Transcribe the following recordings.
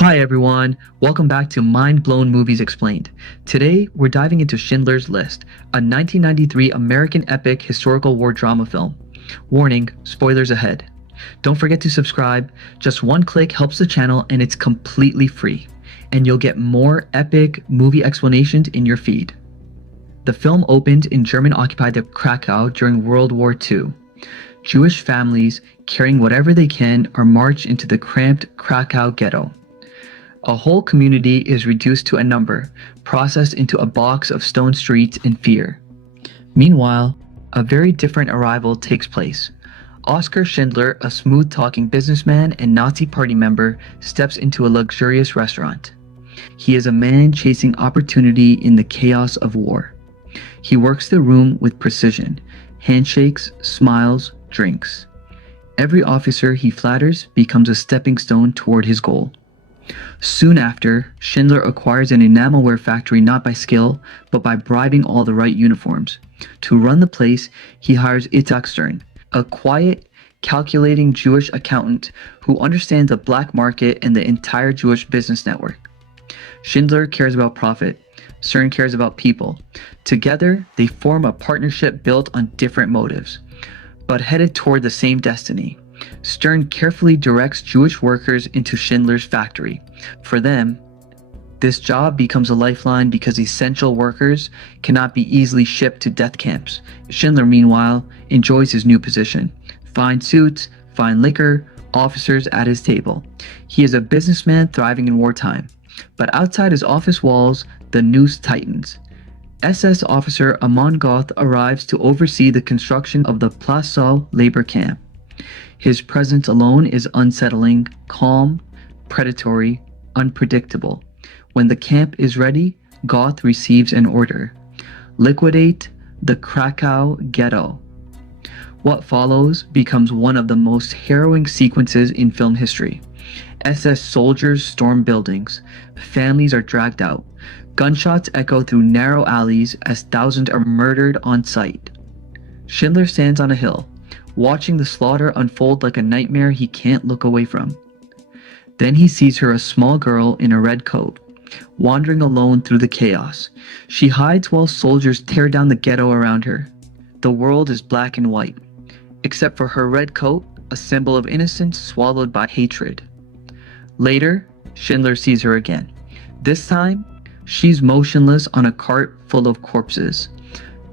Hi everyone, welcome back to Mind Blown Movies Explained. Today, we're diving into Schindler's List, a 1993 American epic historical war drama film. Warning, spoilers ahead. Don't forget to subscribe. Just one click helps the channel and it's completely free. And you'll get more epic movie explanations in your feed. The film opened in German-occupied Kraków during World War II. Jewish families, carrying whatever they can, are marched into the cramped Kraków Ghetto. A whole community is reduced to a number, processed into a box of stone streets in fear. Meanwhile, a very different arrival takes place. Oskar Schindler, a smooth-talking businessman and Nazi party member, steps into a luxurious restaurant. He is a man chasing opportunity in the chaos of war. He works the room with precision, handshakes, smiles, drinks. Every officer he flatters becomes a stepping stone toward his goal. Soon after, Schindler acquires an enamelware factory not by skill, but by bribing all the right uniforms. To run the place, he hires Itzhak Stern, a quiet, calculating Jewish accountant who understands the black market and the entire Jewish business network. Schindler cares about profit. Stern cares about people. Together, they form a partnership built on different motives, but headed toward the same destiny. Stern carefully directs Jewish workers into Schindler's factory. For them, this job becomes a lifeline because essential workers cannot be easily shipped to death camps. Schindler, meanwhile, enjoys his new position. Fine suits, fine liquor, officers at his table. He is a businessman thriving in wartime. But outside his office walls, the noose tightens. SS officer Amon Göth arrives to oversee the construction of the Plaszow labor camp. His presence alone is unsettling, calm, predatory, unpredictable. When the camp is ready, Göth receives an order. Liquidate the Kraków Ghetto. What follows becomes one of the most harrowing sequences in film history. SS soldiers storm buildings. Families are dragged out. Gunshots echo through narrow alleys as thousands are murdered on sight. Schindler stands on a hill, watching the slaughter unfold like a nightmare he can't look away from. Then he sees her, a small girl in a red coat, wandering alone through the chaos. She hides while soldiers tear down the ghetto around her. The world is black and white, except for her red coat, a symbol of innocence swallowed by hatred. Later, Schindler sees her again. This time, she's motionless on a cart full of corpses.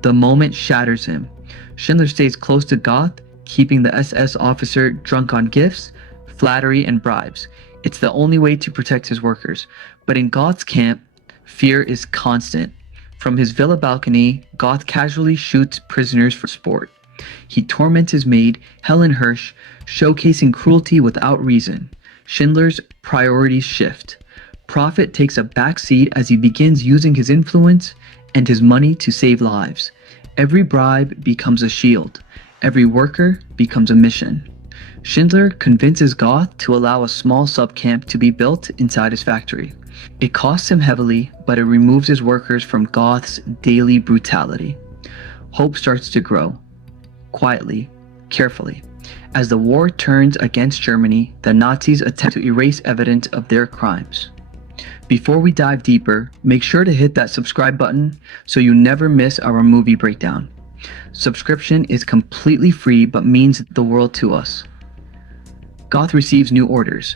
The moment shatters him. Schindler stays close to Göth, keeping the SS officer drunk on gifts, flattery, and bribes. It's the only way to protect his workers. But in Göth's camp, fear is constant. From his villa balcony, Göth casually shoots prisoners for sport. He torments his maid, Helen Hirsch, showcasing cruelty without reason. Schindler's priorities shift. Profit takes a backseat as he begins using his influence and his money to save lives. Every bribe becomes a shield. Every worker becomes a mission. Schindler convinces Göth to allow a small sub-camp to be built inside his factory. It costs him heavily, but it removes his workers from Göth's daily brutality. Hope starts to grow. Quietly, carefully. As the war turns against Germany, the Nazis attempt to erase evidence of their crimes. Before we dive deeper, make sure to hit that subscribe button so you never miss our movie breakdown. Subscription is completely free but means the world to us. Göth receives new orders.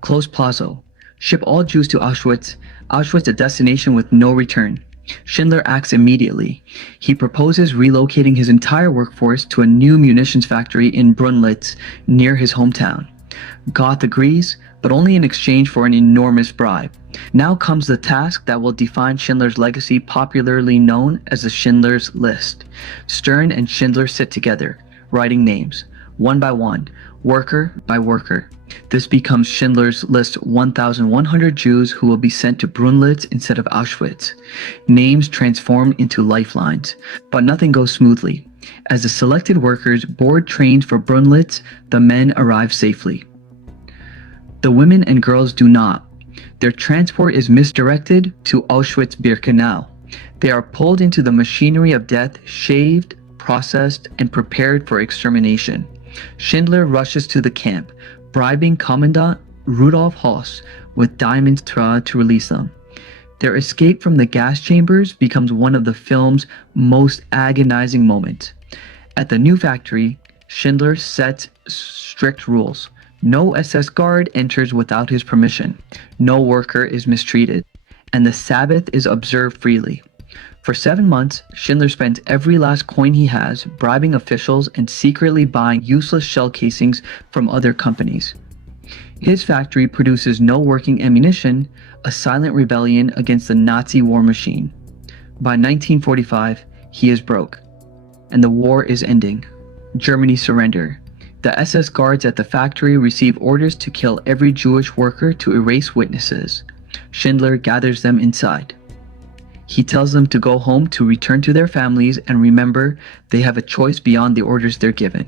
Close Plaszow. Ship all Jews to Auschwitz. Auschwitz a destination with no return. Schindler acts immediately. He proposes relocating his entire workforce to a new munitions factory in Brunlitz, near his hometown. Göth agrees, but only in exchange for an enormous bribe. Now comes the task that will define Schindler's legacy, popularly known as the Schindler's List. Stern and Schindler sit together, writing names, one by one, worker by worker. This becomes Schindler's List: 1,100 Jews who will be sent to Brunlitz instead of Auschwitz. Names transformed into lifelines, but nothing goes smoothly. As the selected workers board trains for Brunlitz, the men arrive safely. The women and girls do not. Their transport is misdirected to Auschwitz-Birkenau. They are pulled into the machinery of death, shaved, processed, and prepared for extermination. Schindler rushes to the camp, bribing Commandant Rudolf Höss with diamonds to release them. Their escape from the gas chambers becomes one of the film's most agonizing moments. At the new factory, Schindler sets strict rules. No SS guard enters without his permission. No worker is mistreated. And the Sabbath is observed freely. For 7 months, Schindler spends every last coin he has bribing officials and secretly buying useless shell casings from other companies. His factory produces no working ammunition, a silent rebellion against the Nazi war machine. By 1945, he is broke, and the war is ending. Germany surrender. The SS guards at the factory receive orders to kill every Jewish worker to erase witnesses. Schindler gathers them inside. He tells them to go home to return to their families and remember they have a choice beyond the orders they're given.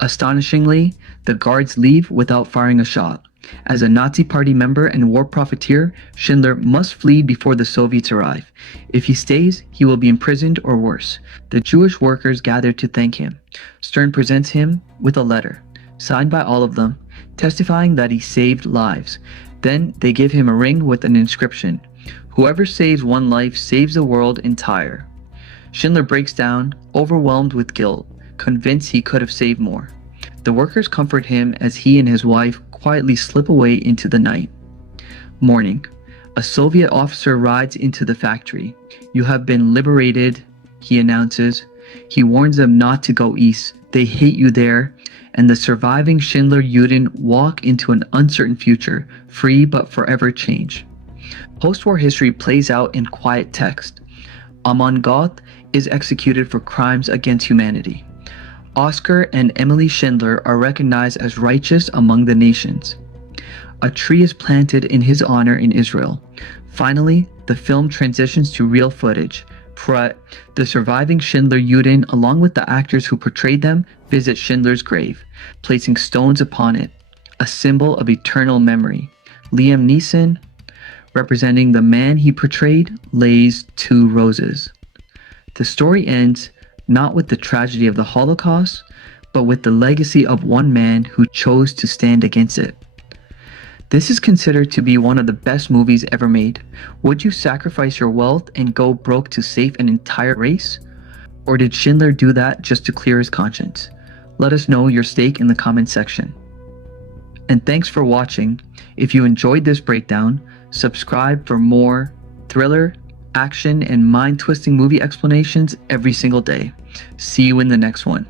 Astonishingly, the guards leave without firing a shot. As a Nazi Party member and war profiteer, Schindler must flee before the Soviets arrive. If he stays, he will be imprisoned or worse. The Jewish workers gather to thank him. Stern presents him with a letter, signed by all of them, testifying that he saved lives. Then they give him a ring with an inscription: "Whoever saves one life saves the world entire." Schindler breaks down, overwhelmed with guilt, convinced he could have saved more. The workers comfort him as he and his wife quietly slip away into the night. Morning. A Soviet officer rides into the factory. "You have been liberated," he announces. He warns them not to go east. They hate you there. And the surviving Schindler Juden walk into an uncertain future, free but forever changed. Post-war history plays out in quiet text. Amon Göth is executed for crimes against humanity. Oskar and Emily Schindler are recognized as righteous among the nations. A tree is planted in his honor in Israel. Finally, the film transitions to real footage. The surviving Schindler Juden, along with the actors who portrayed them, visit Schindler's grave, placing stones upon it, a symbol of eternal memory. Liam Neeson, representing the man he portrayed, lays 2 roses. The story ends not with the tragedy of the Holocaust, but with the legacy of one man who chose to stand against it. This is considered to be one of the best movies ever made. Would you sacrifice your wealth and go broke to save an entire race? Or did Schindler do that just to clear his conscience? Let us know your stake in the comment section. And thanks for watching. If you enjoyed this breakdown, subscribe for more thriller, action, and mind-twisting movie explanations every single day. See you in the next one.